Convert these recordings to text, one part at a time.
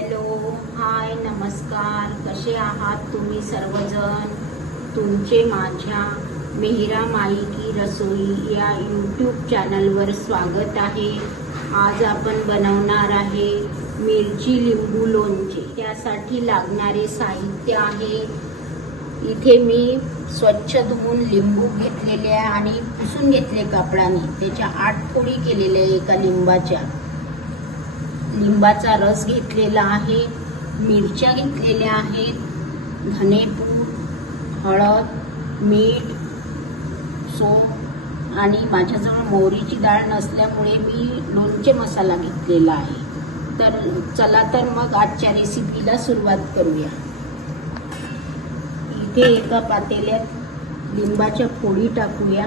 Hello, हाय, नमस्कार. कसे आहात तुम्ही सर्वजण? तुमचे माझ्या मेहरा माई की रसोई या यूट्यूब चॅनलवर स्वागत आहे. आज आपण बनवणार आहे मिरची लिंबू लोणचे. त्यासाठी लागणारे साहित्य आहे. इथे मी स्वच्छ धुवून लिंबू घेतलेले आहे आणि पुसून घेतले कापडाने. त्याच्या 8 फोडी केलेल्या एका लिंबाचा रस घेतलेला आहे. मिरच्या घेतलेल्या आहेत, धनेपूड, हळद, मीठ, सोप आणि माझ्याजवळ मोहरीची डाळ नसल्यामुळे मी लोणचे मसाला घेतलेला आहे. तर चला तर मग आजच्या रेसिपीला सुरुवात करूया. इथे एका पातेल्यात लिंबाच्या फोडी टाकूया.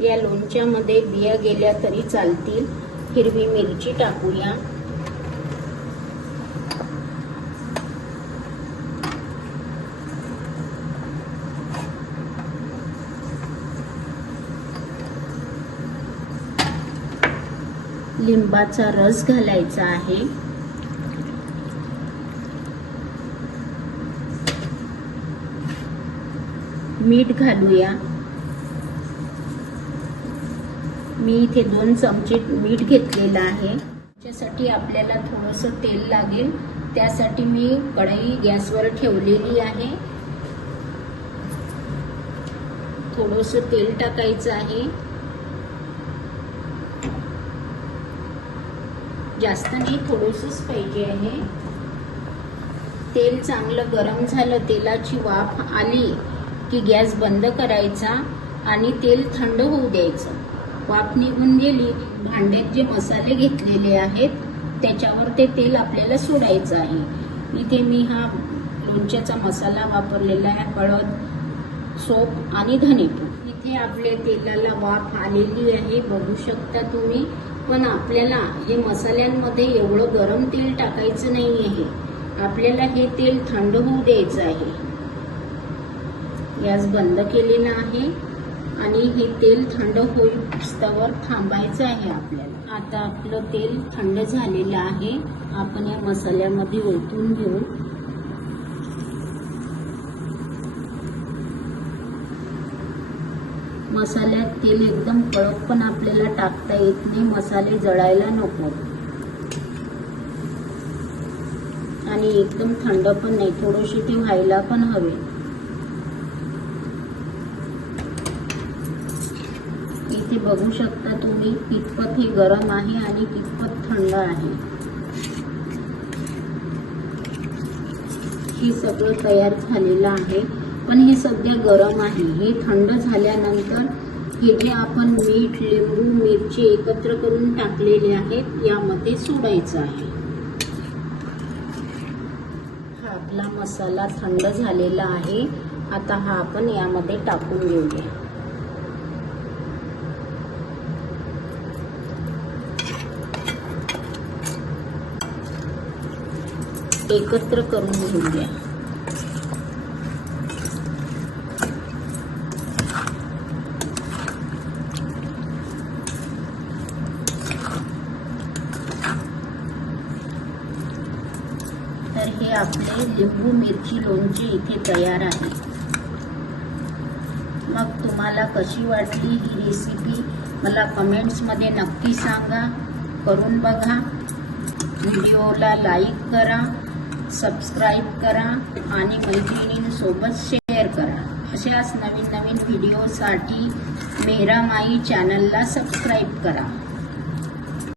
या लोणच्यामध्ये बिया गेल्या तरी चालतील. हिरवी मिरची टाकूया. लिंबाचा रस घालायचा आहे. मीठ घालूया. मी इथे 2 चमचे मीठ घेतलेलं आहे. त्यासाठी आपल्याला थोडंसं तेल लागेल. त्यासाठी मी कढई गॅसवर ठेवलेली आहे. थोडंसं तेल टाकायचं आहे. जास्त नाही, थोडंसंच पाहिजे आहे. तेल चांगलं गरम झालं, तेलाची वाफ आली की गॅस बंद करायचा आणि तेल थंड होऊ द्यायचं. वाफ निघून गेली, भांड्यात जे मसाले घेतलेले आहेत त्याच्यावर ते तेल आपल्याला सोडायचं आहे. इथे मी हा लोणच्याचा मसाला वापरलेला आहे. हळद, सोप आणि धनेपूड. इथे आपल्या तेलाला वाफ आलेली आहे, बघू शकता तुम्ही. पण आपल्याला हे मसाल्यांमध्ये एवढं गरम तेल टाकायचं नाही आहे. आपल्याला हे तेल थंड होऊ द्यायचं आहे. गॅस बंद केलेला आहे आणि हे तेल थंड होईस्तोवर थांबायचं आहे आपल्याला. आता आपलं तेल थंड झालेलं आहे. आपण या मसाल्यामध्ये ओतून घेऊ. मसाल्यात तेल एकदम कडक पण आपल्याला टाकता येत नाही. मसाले जळायला नको आणि एकदम थंड पण नाही, थोडेसे ते व्हायला पण हवे. इथे बघू शकता तुम्ही कितपत हे गरम आहे आणि कितपत थंड आहे. हे सगळं तयार झालेलं आहे. पण हे सध्या गरम आहे. हे थंड झाल्यानंतर हे जे आपण मीठ, लिंबू, मिरची एकत्र करून टाकलेले आहेत यामध्ये सोडायचं आहे. हा आपला मसाला थंड झालेला आहे. आता हा आपण यामध्ये टाकून घेऊया. एकत्र करून घेऊया. तर हे आपले लिंबू मिरची लोणचे इथे तयार आहे. मग तुम्हाला कशी वाटली ही रेसिपी मला कमेंट्समध्ये नक्की सांगा. करून बघा. व्हिडिओला लाईक करा, सबस्क्राईब करा आणि मैत्रिणींसोबत शेअर करा. अशाच नवीन व्हिडिओसाठी मेहरा माई चॅनलला सबस्क्राईब करा.